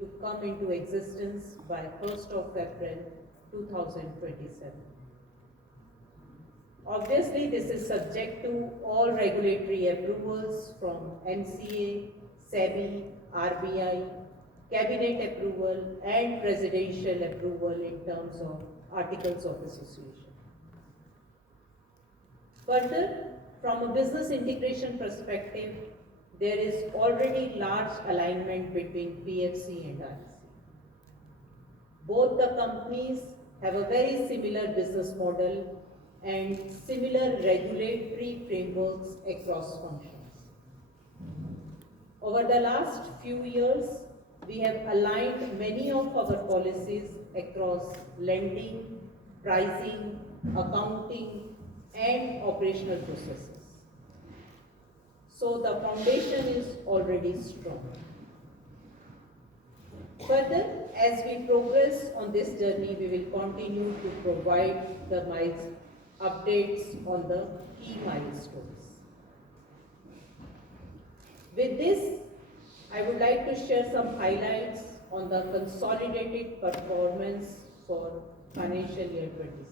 to come into existence by 1st of April 2027. Obviously, this is subject to all regulatory approvals from MCA, SEBI, RBI, cabinet approval and presidential approval in terms of articles of association. Further, from a business integration perspective, there is already large alignment between PFC and REC. Both the companies have a very similar business model and similar regulatory frameworks across functions. Over the last few years, we have aligned many of our policies across lending, pricing, accounting, and operational processes. So the foundation is already strong. Further, as we progress on this journey, we will continue to provide the updates on the key milestones. With this, I would like to share some highlights on the consolidated performance for financial year 26.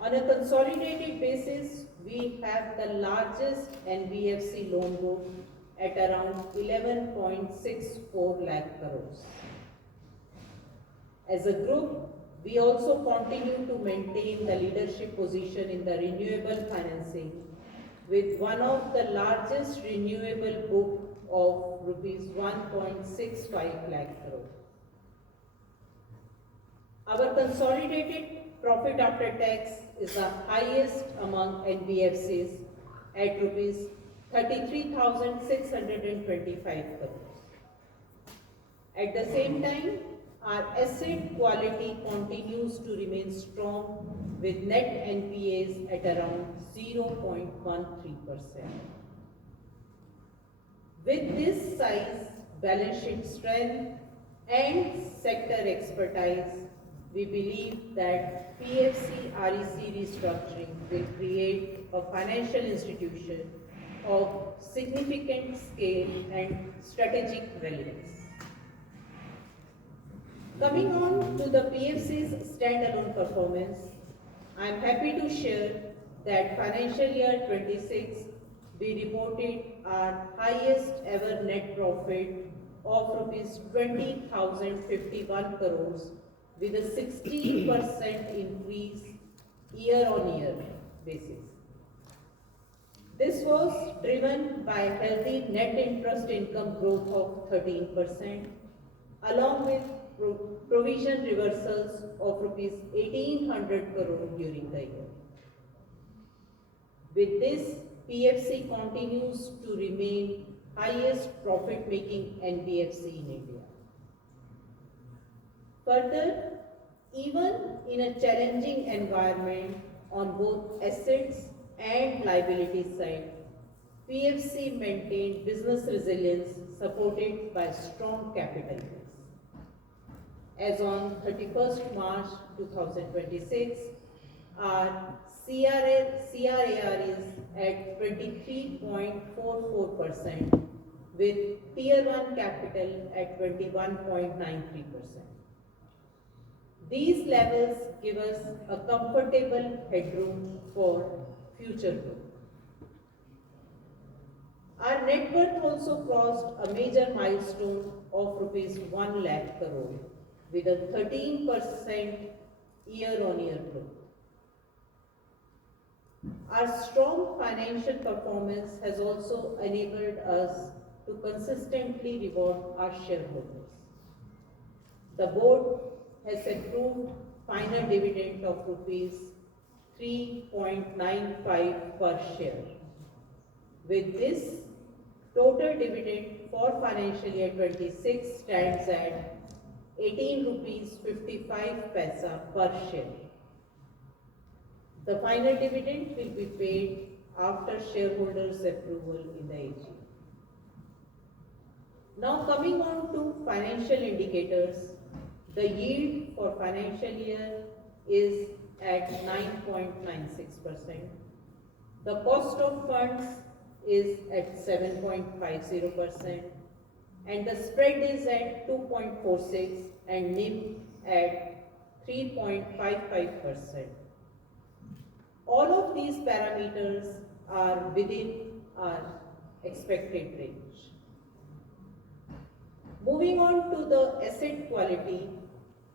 On a consolidated basis, we have the largest NBFC loan book at around 11.64 lakh crores. As a group, we also continue to maintain the leadership position in the renewable financing with one of the largest renewable book of rupees 1.65 lakh crore. Our consolidated profit after tax is the highest among NBFCs at rupees 33,625 crores. At the same time, our asset quality continues to remain strong with net NPAs at around 0.13%. With this size, balance sheet strength and sector expertise, we believe that PFC REC restructuring will create a financial institution of significant scale and strategic relevance. Coming on to the PFC's standalone performance, I am happy to share that financial year 26 we reported our highest ever net profit of rupees 20,051 crores with a 16% increase year-on-year basis. This was driven by healthy net interest income growth of 13%, along with provision reversals of rupees 1,800 crore during the year. With this, PFC continues to remain highest profit-making NBFC in India. Further, even in a challenging environment on both assets and liability side, PFC maintained business resilience supported by strong capital base. As on 31st March 2026, our CRAR is at 23.44% with Tier 1 capital at 21.93%. These levels give us a comfortable headroom for future growth. Our net worth also crossed a major milestone of rupees 1 lakh crore with a 13% year-on-year growth. Our strong financial performance has also enabled us to consistently reward our shareholders. The board has approved final dividend of rupees 3.95 per share. With this, total dividend for financial year 26 stands at 18 rupees 55 paisa per share. The final dividend will be paid after shareholders' approval in the AGM. Now coming on to financial indicators, the yield for financial year is at 9.96%. The cost of funds is at 7.50%. and the spread is at 2.46 and NIM at 3.55%. All of these parameters are within our expected range. Moving on to the asset quality,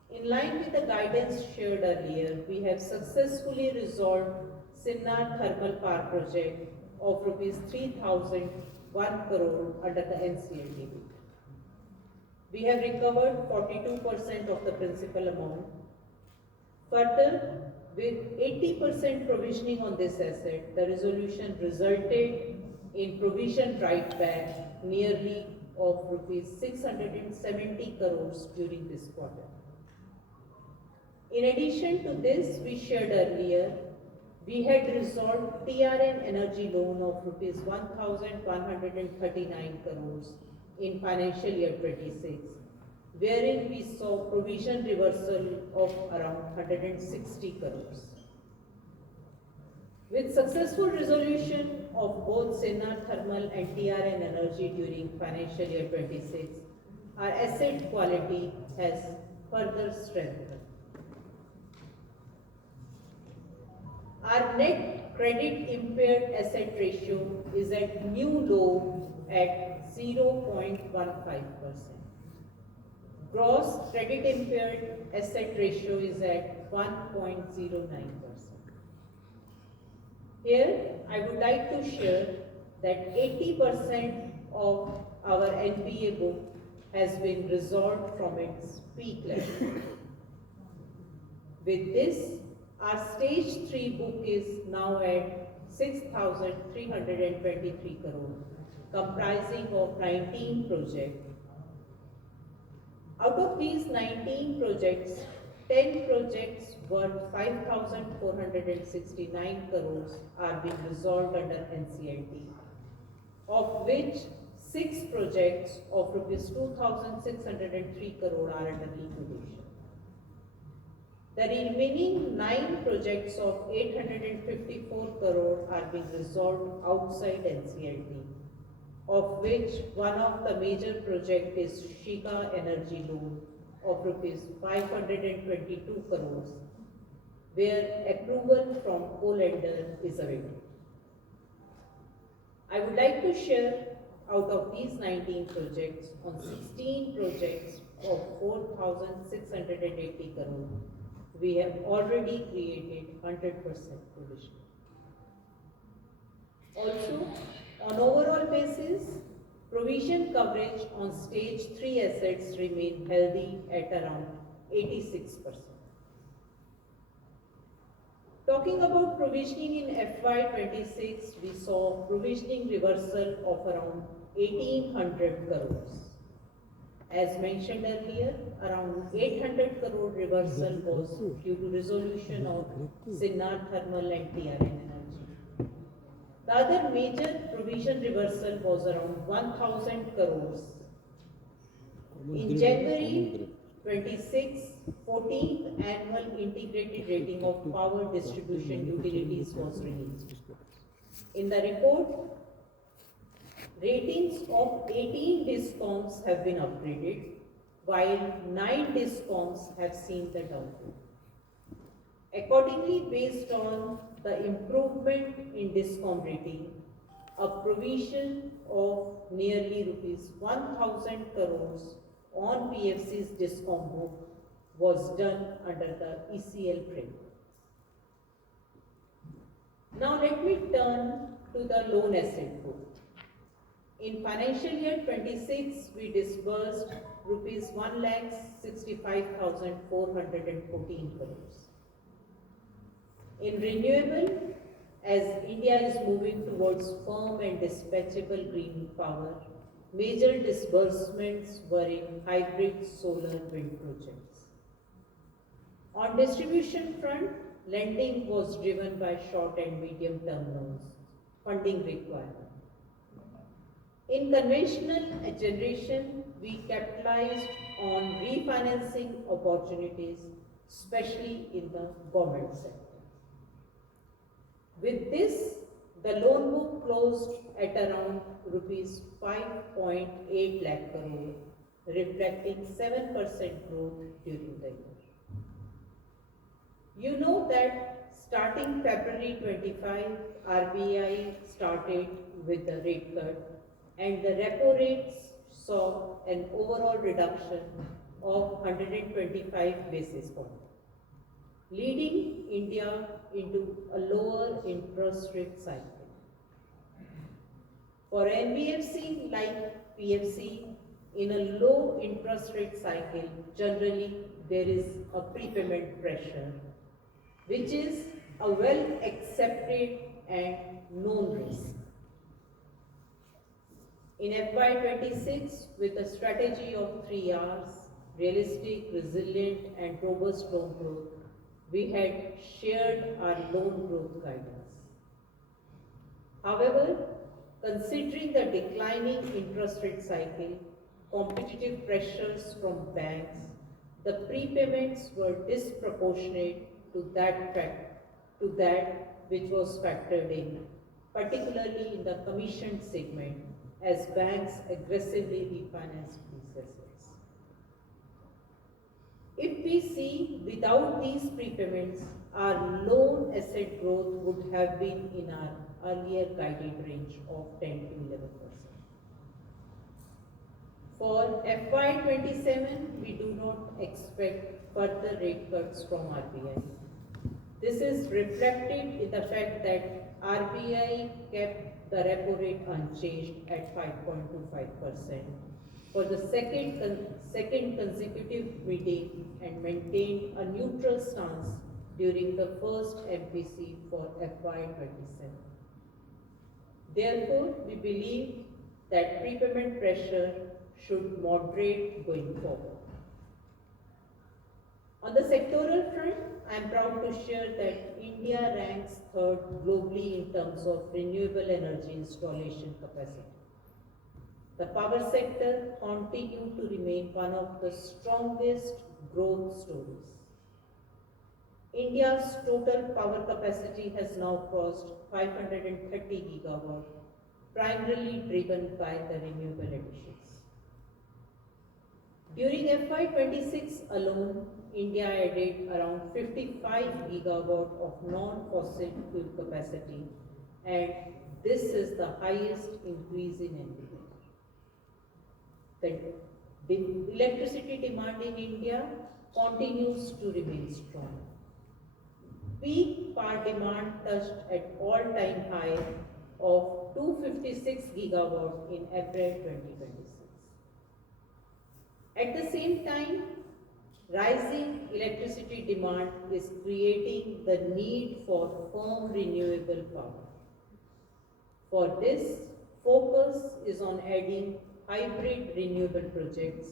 in line with the guidance shared earlier, we have successfully resolved Sinnar Thermal Power Project of rupees 3,001 crore under the NCLT. We have recovered 42% of the principal amount. Further, with 80% provisioning on this asset, the resolution resulted in provision write-back nearly of rupees 670 crores during this quarter. In addition to this, we shared earlier, we had resolved TRN Energy loan of rupees 1,139 crores in financial year 26, wherein we saw provision reversal of around 160 crores. With successful resolution of both Sinnar Thermal and TRN Energy during financial year 26, our asset quality has further strengthened. Our net credit impaired asset ratio is at new low at 0.15%. Gross credit impaired asset ratio is at 1.09%. Here, I would like to share that 80% of our NPA book has been resolved from its peak level. With this, our stage 3 book is now at 6,323 crore, comprising of 19 projects. Out of these 19 projects, 10 projects worth 5,469 crores are being resolved under NCLT, of which 6 projects of rupees 2,603 crore are under liquidation. The remaining 9 projects of 854 crore are being resolved outside NCLT, of which one of the major project is Shiga Energy loan of rupees 522 crores, where approval from co-lender is available. I would like to share out of these 19 projects, on 16 projects of 4,680 crore, we have already created 100% provision. Also, on overall basis, provision coverage on stage 3 assets remain healthy at around 86%. Talking about provisioning in FY26, we saw provisioning reversal of around 1,800 crores. As mentioned earlier, around 800 crore reversal was due to resolution of Sinnar Thermal and TRN Energy. The other major provision reversal was around 1,000 crores. In January 26, 14th annual integrated rating of power distribution utilities was released. In the report, ratings of 18 DISCOMs have been upgraded, while 9 DISCOMs have seen the downgrade. Accordingly, based on the improvement in DISCOM rating, a provision of nearly rupees 1,000 crores on PFC's DISCOM book was done under the ECL framework. Now let me turn to the loan asset book. In financial year 26, we disbursed rupees 1,65,414 crores. In renewable, as India is moving towards firm and dispatchable green power, major disbursements were in hybrid solar wind projects. On distribution front, lending was driven by short and medium term loans, funding requirement. In conventional generation, we capitalized on refinancing opportunities, especially in the government sector. With this, The loan book closed at around rupees 5.8 lakh crore, reflecting 7% growth during the year. You know that starting February 25, RBI started with the rate cut and the repo rates saw an overall reduction of 125 basis points, leading India into a lower interest rate cycle. For NBFC like PFC, in a low interest rate cycle, generally there is a prepayment pressure, which is a well accepted and known risk. In FY26, with a strategy of 3 Rs, realistic, resilient and robust loan growth, we had shared our loan growth guidance. However, considering the declining interest rate cycle, competitive pressures from banks, the prepayments were disproportionate to that which was factored in, particularly in the commissioned segment, as banks aggressively refinanced these assets. If we see without these prepayments, our loan asset growth would have been in our earlier guided range of 10 to 11%. For FY27, we do not expect further rate cuts from RBI. This is reflected in the fact that RBI kept the repo rate unchanged at 5.25% for the second consecutive meeting and maintained a neutral stance during the first MPC for FY27. Therefore, we believe that prepayment pressure should moderate going forward. On the sectoral front, I am proud to share that India ranks third globally in terms of renewable energy installation capacity. The power sector continues to remain one of the strongest growth stories. India's total power capacity has now crossed 530 gigawatt, primarily driven by the renewable additions. During FY26 alone, India added around 55 gigawatt of non-fossil fuel capacity, and this is the highest increase in NBP. The electricity demand in India continues to remain strong. Peak power demand touched at all-time high of 256 gigawatt in April 2026. At the same time, rising electricity demand is creating the need for firm renewable power. For this, focus is on adding hybrid renewable projects,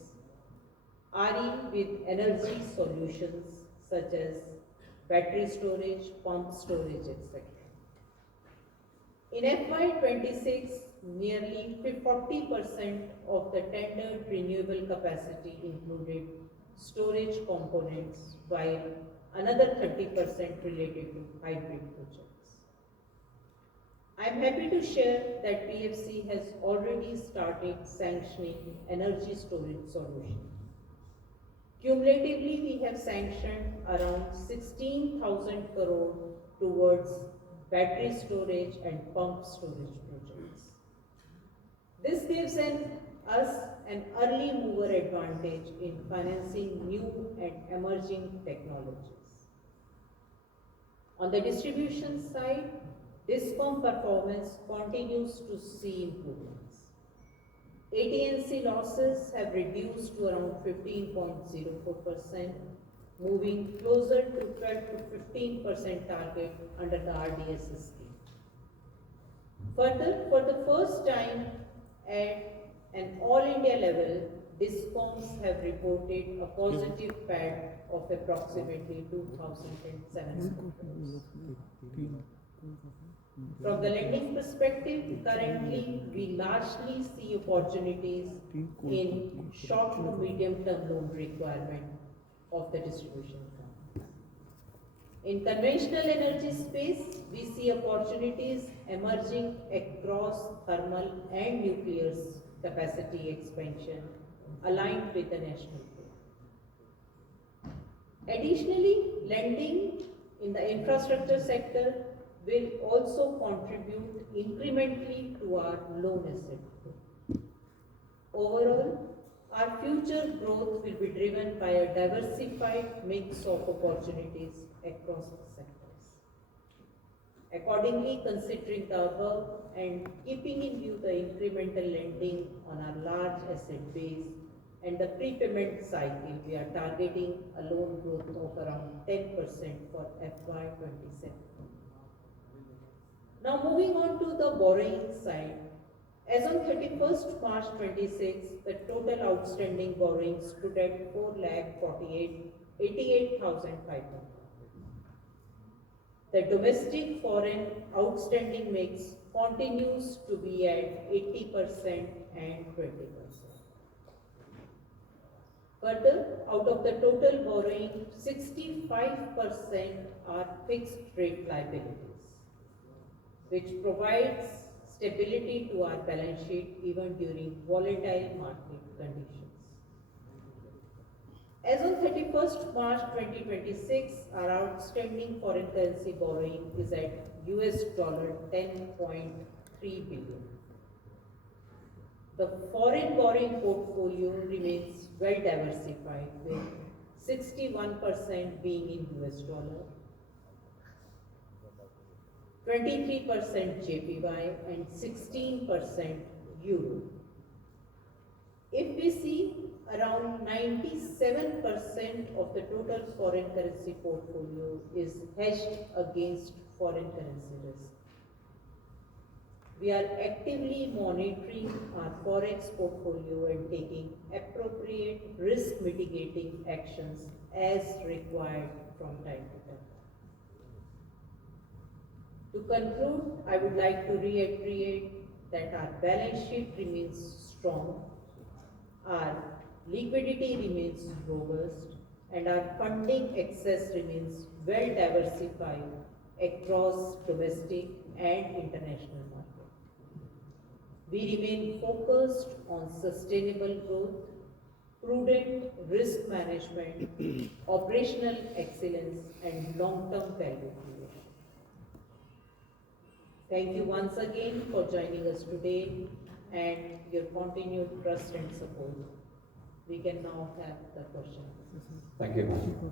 RE with energy solutions such as battery storage, pump storage, etc. In FY26, nearly 40% of the tendered renewable capacity included storage components, while another 30% related to hybrid projects. I am happy to share that PFC has already started sanctioning energy storage solutions. Cumulatively, we have sanctioned around 16,000 crore towards battery storage and pump storage projects. This gives us an early mover advantage in financing new and emerging technologies. On the distribution side, DISCOM performance continues to see improvements. AT&C losses have reduced to around 15.04%, moving closer to 12 to 15% target under the RDSS scheme. Further, for the first time at an all-India level, DISCOMs have reported a positive PAT of approximately 2,700 crores. From the lending perspective, currently we largely see opportunities in short to medium term loan requirement of the distribution company. In conventional energy space, we see opportunities emerging across thermal and nuclear capacity expansion aligned with the national goal. Additionally, lending in the infrastructure sector will also contribute incrementally to our loan asset growth. Overall, our future growth will be driven by a diversified mix of opportunities across the sectors. Accordingly, considering the above and keeping in view the incremental lending on our large asset base and the prepayment cycle, we are targeting a loan growth of around 10% for FY27. Now moving on to the borrowing side. As on 31st March 26, the total outstanding borrowings stood at 4,88,500. The domestic foreign outstanding mix continues to be at 80% and 20%. Further, out of the total borrowing, 65% are fixed rate liabilities, which provides stability to our balance sheet even during volatile market conditions. As on 31st March 2026, our outstanding foreign currency borrowing is at US $10.3 billion. The foreign borrowing portfolio remains well diversified, with 61% being in US dollar, 23% JPY and 16% Euro. If we see, around 97% of the total foreign currency portfolio is hedged against foreign currency risk. We are actively monitoring our forex portfolio and taking appropriate risk mitigating actions as required from time to time. To conclude, I would like to reiterate that our balance sheet remains strong, our liquidity remains robust, and our funding access remains well diversified across domestic and international markets. We remain focused on sustainable growth, prudent risk management, operational excellence, and long-term value creation. Thank you once again for joining us today and your continued trust and support. We can now have the questions. Thank you, ma'am.